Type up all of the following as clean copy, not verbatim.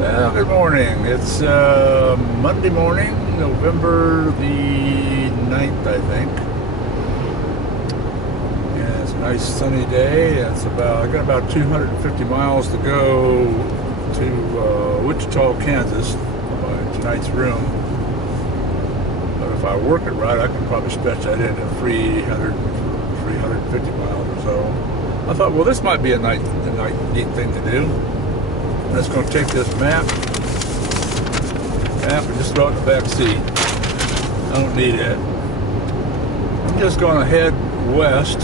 Well, good morning. It's Monday morning, November the 9th, I think. And it's a nice sunny day. I got about 250 miles to go to Wichita, Kansas for my tonight's room. But if I work it right, I can probably stretch that into 350 miles or so. I thought, well, this might be a neat thing to do. I'm just going to take this map and just throw it in the back seat. I don't need it. I'm just going to head west.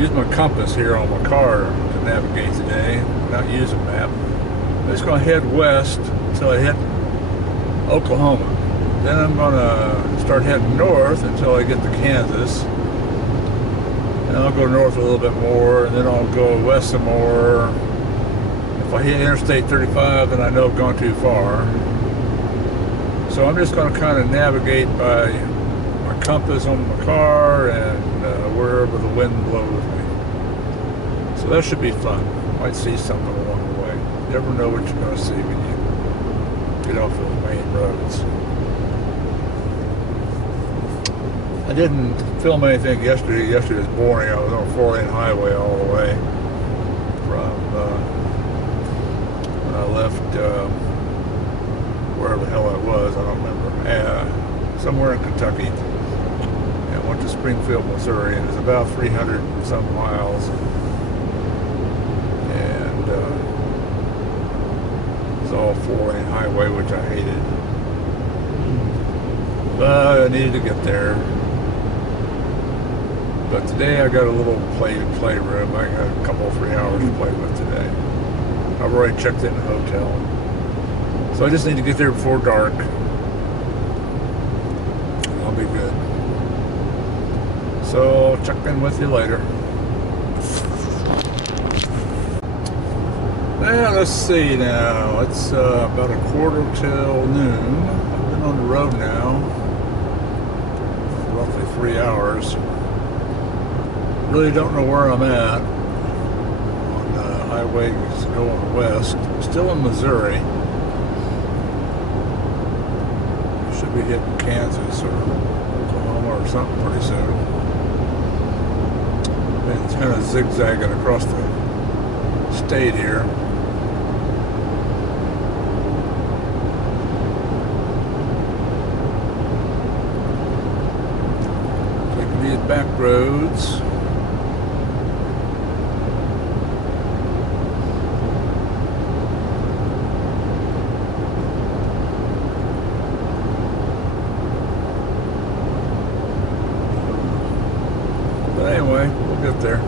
Use my compass here on my car to navigate today, not use a map. I'm just going to head west until I hit Oklahoma. Then I'm going to start heading north until I get to Kansas. And I'll go north a little bit more, and then I'll go west some more. If I hit Interstate 35, then I know I've gone too far. So I'm just going to kind of navigate by my compass on my car and wherever the wind blows me. So that should be fun. Might see something along the way. You never know what you're going to see when you get off those main roads. I didn't film anything yesterday. Yesterday was boring. I was on a 4-lane highway all the way from I left wherever the hell I was, I don't remember, somewhere in Kentucky, and went to Springfield, Missouri, and it was about 300 and some miles, and it was all 4-lane highway, which I hated, but I needed to get there. But today I got a little playroom. I got a couple, 3 hours to play with today. I've already checked in the hotel. So I just need to get there before dark. I'll be good. So I'll check in with you later. Well, let's see now. It's about a quarter till noon. I've been on the road now for roughly 3 hours. Really don't know where I'm at. Highway is going west. Still in Missouri. Should be hitting Kansas or Oklahoma or something pretty soon. And it's kind of zigzagging across the state here. Taking these back roads. But anyway, we'll get there.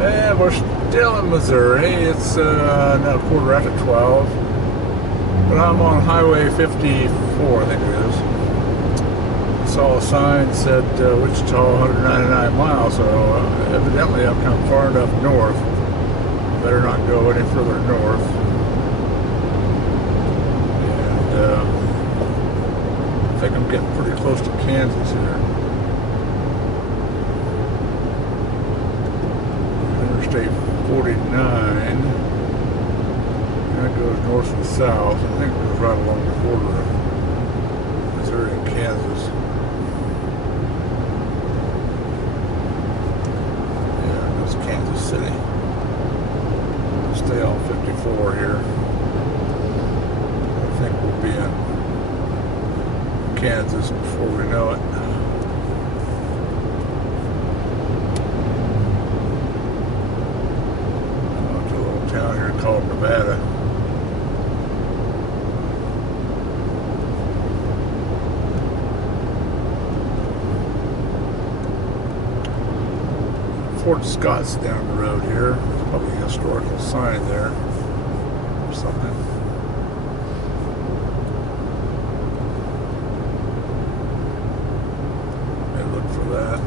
And we're still in Missouri. It's now quarter after 12. But I'm on Highway 54, I think it is. I saw a sign that said Wichita 199 miles, so evidently I've come far enough north. Better not go any further north. And I think I'm getting pretty close to Kansas here. Interstate 49. That goes north and south. I think it goes right along the border of Missouri and Kansas. Yeah, it goes Kansas City. Stay on 54 here. I think we'll be in Kansas before we know it. Going to a little town here called Nevada. Fort Scott's down the road here. There's probably a historical sign there or something. That.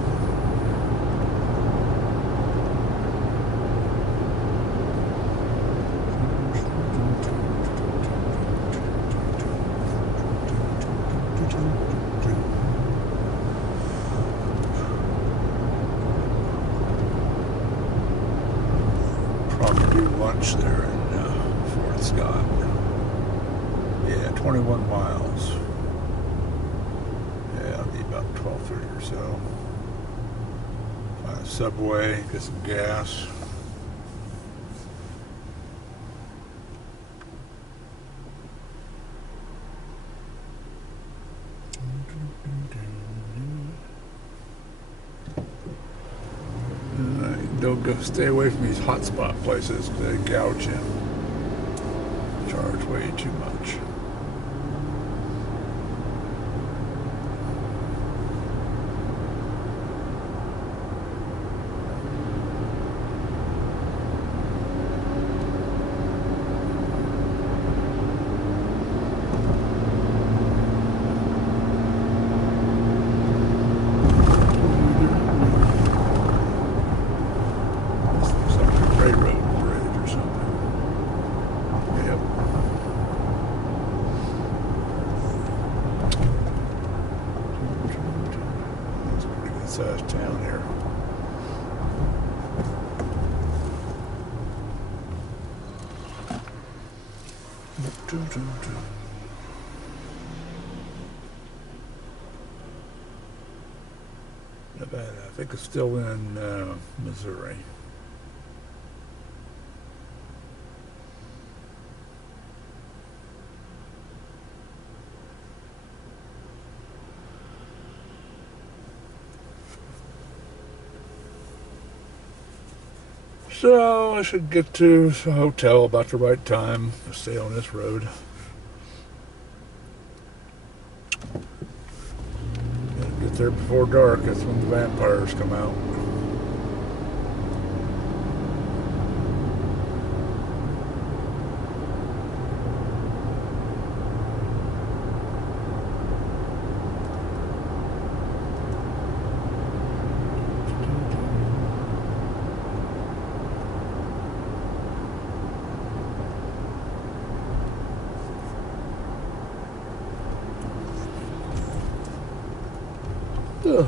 do lunch there in Fort Scott. Yeah, 21 miles. Yeah, it'll be about 12:30 or so. Find a Subway, get some gas. Don't go. Stay away from these hotspot places. They gouge you. Charge way too much. Sized town here. Nevada, I think it's still in Missouri. So I should get to a hotel about the right time to stay on this road. Gotta get there before dark. That's when the vampires come out. Ugh.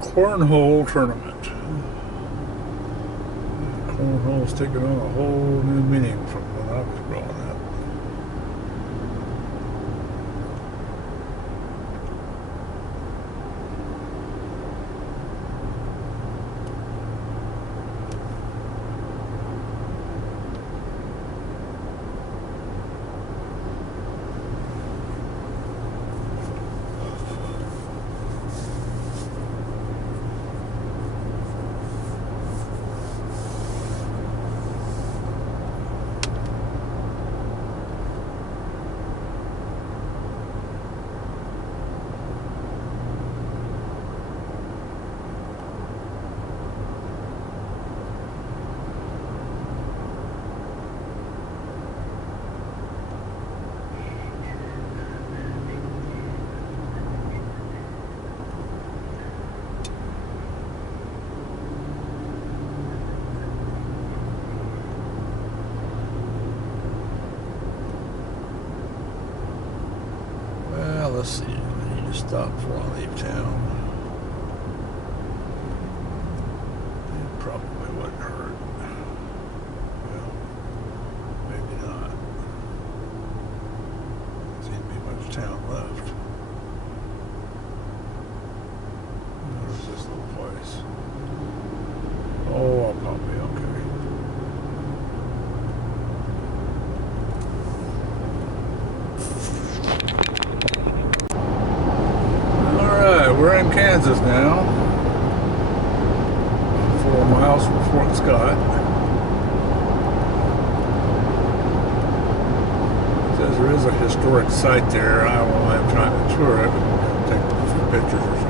Cornhole tournament. Cornhole's taken on a whole new meaning from when I was growing up. Let's see. I need to stop before I leave town. It probably wouldn't hurt. Well, maybe not. Doesn't seem to be much town left. Where's this little place? Oh, I'll probably be okay. in Kansas now. 4 miles from Fort Scott. It says there is a historic site there. I won't have time to tour it, but take a few pictures or something.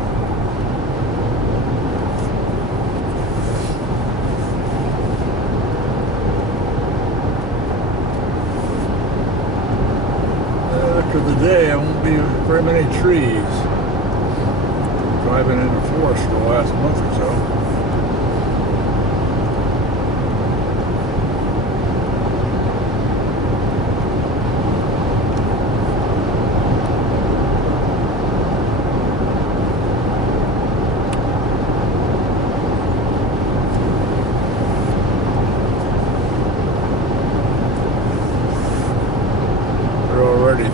After the day, there won't be very many trees. Driving in the forest for the last month or so.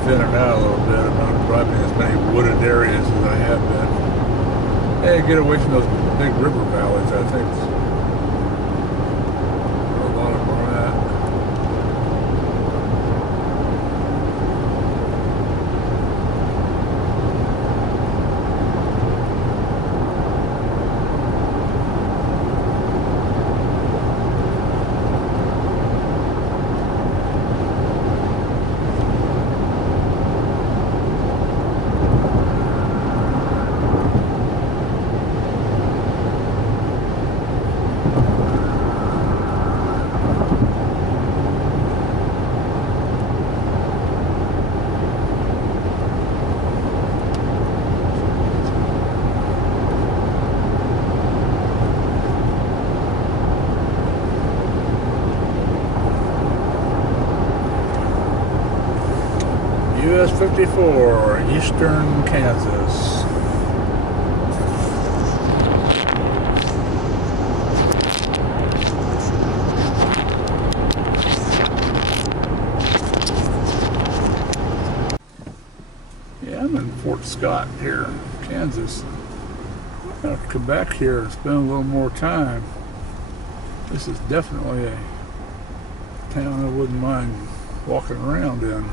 Thinning out a little bit. I'm not driving as many wooded areas as I have been. Hey, get away from those big river valleys, I think. A lot of them are at. US 54, Eastern Kansas. Yeah, I'm in Fort Scott here, Kansas. I have to come back here and spend a little more time. This is definitely a town I wouldn't mind walking around in.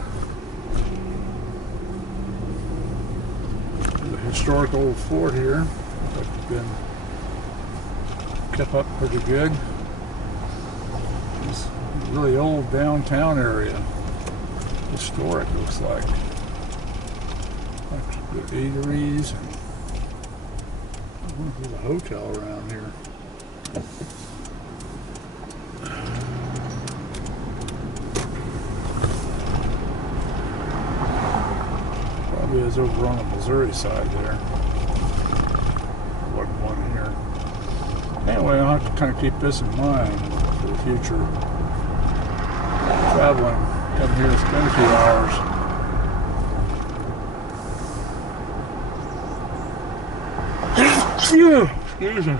Historic old fort here. It's been kept up pretty good. It's a really old downtown area. Historic, looks like. Like good eateries. I wonder if there's a hotel around here. Is over on the Missouri side there. There wasn't one here. Anyway, I'll have to kind of keep this in mind for the future. Traveling, come here to spend a few hours. Excuse me.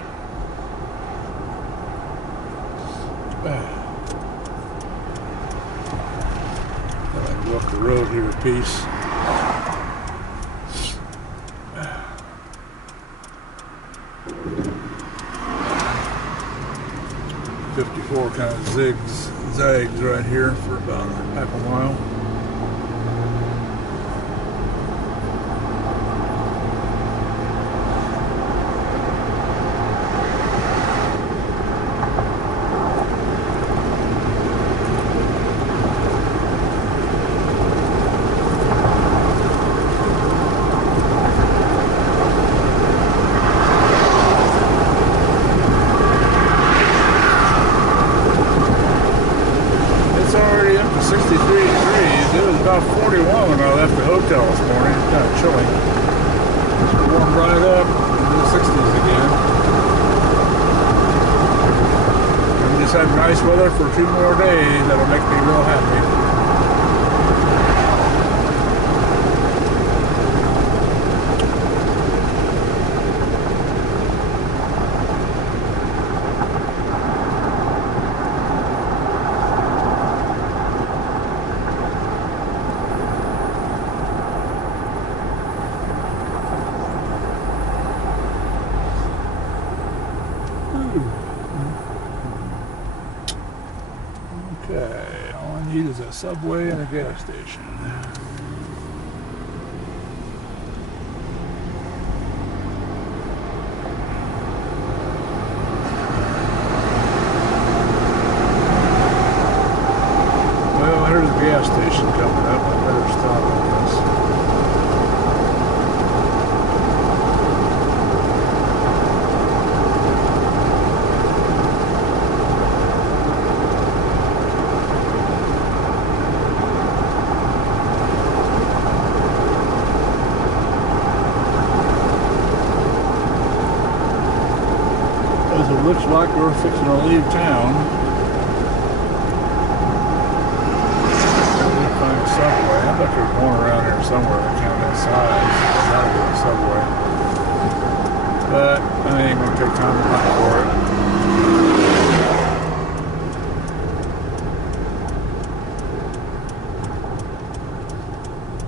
Thought I'd walk the road here a piece. 54 kind of zigzags right here for about half a mile. About 41 when I left the hotel this morning. It's kind of chilly. It's warmed right up into the 60s again. And we just had nice weather for 2 more days. That'll make me real happy. Okay, all I need is a subway and a gas station. as it looks like we're fixing to leave town. We'll find a subway. I bet there's one around here somewhere that count that size. That'll be a subway. But I ain't gonna take time to hunt for it.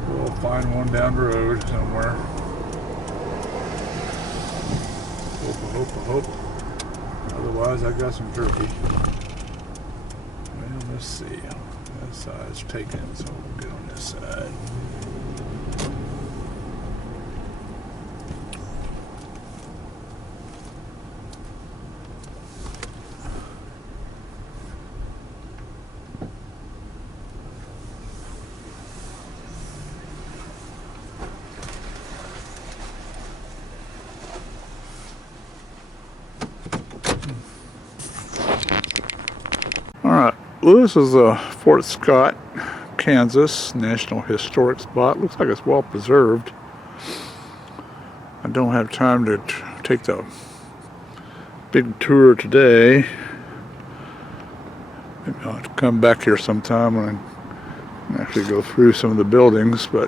We'll find one down the road somewhere. Hope. Otherwise, I got some turkey. Well, let's see. That side's taken, so we'll get on this side. Alright, well, this is Fort Scott, Kansas, National Historic Spot. Looks like it's well preserved. I don't have time to take the big tour today. Maybe I'll have to come back here sometime and actually go through some of the buildings, but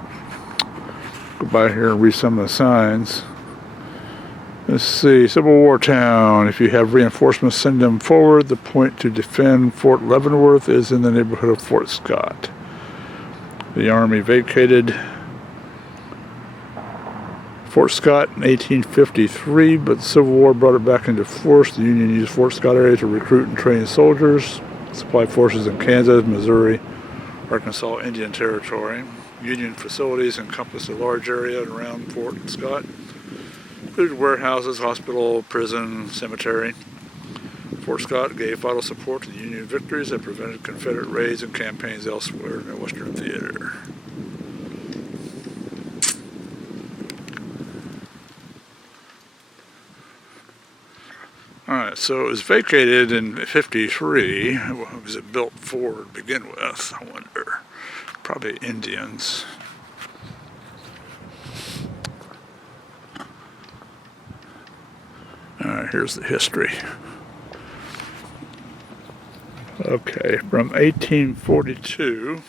go by here and read some of the signs. Let's see, Civil War town. If you have reinforcements, send them forward. The point to defend Fort Leavenworth is in the neighborhood of Fort Scott. The Army vacated Fort Scott in 1853, but the Civil War brought it back into force. The Union used Fort Scott area to recruit and train soldiers, supply forces in Kansas, Missouri, Arkansas, Indian Territory. Union facilities encompassed a large area around Fort Scott, included warehouses, hospital, prison, cemetery. Fort Scott gave vital support to the Union victories that prevented Confederate raids and campaigns elsewhere in the Western Theater. Alright, so it was vacated in 53. What was it built for to begin with, I wonder? Probably Indians. Here's the history. Okay, from 1842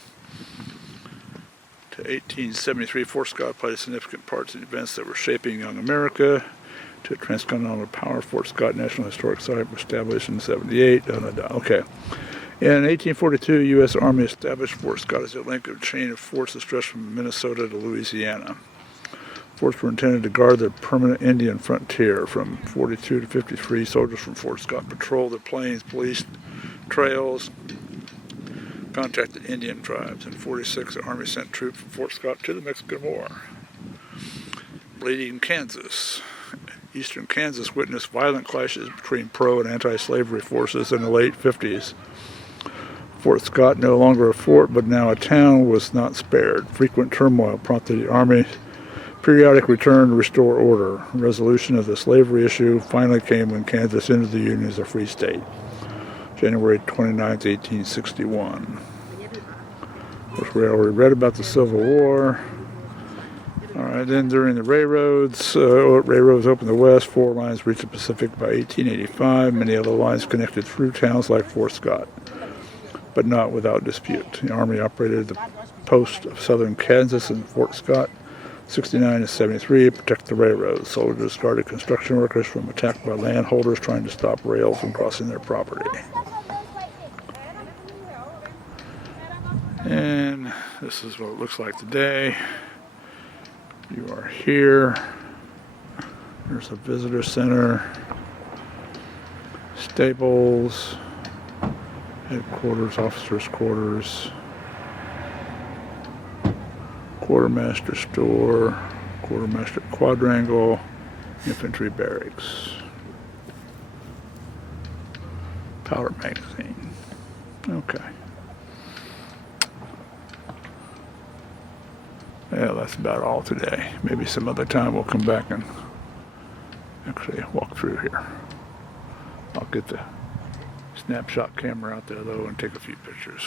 to 1873, Fort Scott played a significant part in events that were shaping young America to a transcontinental power. Fort Scott National Historic Site was established in 78. Okay. In 1842, U.S. Army established Fort Scott as a link of a chain of forts that stretched from Minnesota to Louisiana. Forts were intended to guard the permanent Indian frontier. From 42 to 53, soldiers from Fort Scott patrolled the plains, policed trails, contacted Indian tribes. In 46, the Army sent troops from Fort Scott to the Mexican War. Bleeding Kansas. Eastern Kansas witnessed violent clashes between pro- and anti-slavery forces in the late 50s. Fort Scott, no longer a fort but now a town, was not spared. Frequent turmoil prompted the Army periodic return to restore order. Resolution of the slavery issue finally came when Kansas entered the Union as a free state, January 29, 1861. Of course, we already read about the Civil War. All right, then during the railroads opened the west. 4 lines reached the Pacific by 1885. Many other lines connected through towns like Fort Scott, but not without dispute. The Army operated the post of southern Kansas and Fort Scott 69 to 73 to protect the railroads. Soldiers guarded construction workers from attack by landholders trying to stop rail from crossing their property. And this is what it looks like today. You are here. There's a visitor center, stables, headquarters, officers' quarters, quartermaster store, quartermaster quadrangle, infantry barracks, powder magazine. Okay. Yeah, that's about all today. Maybe some other time we'll come back and actually walk through here. I'll get the snapshot camera out there though and take a few pictures.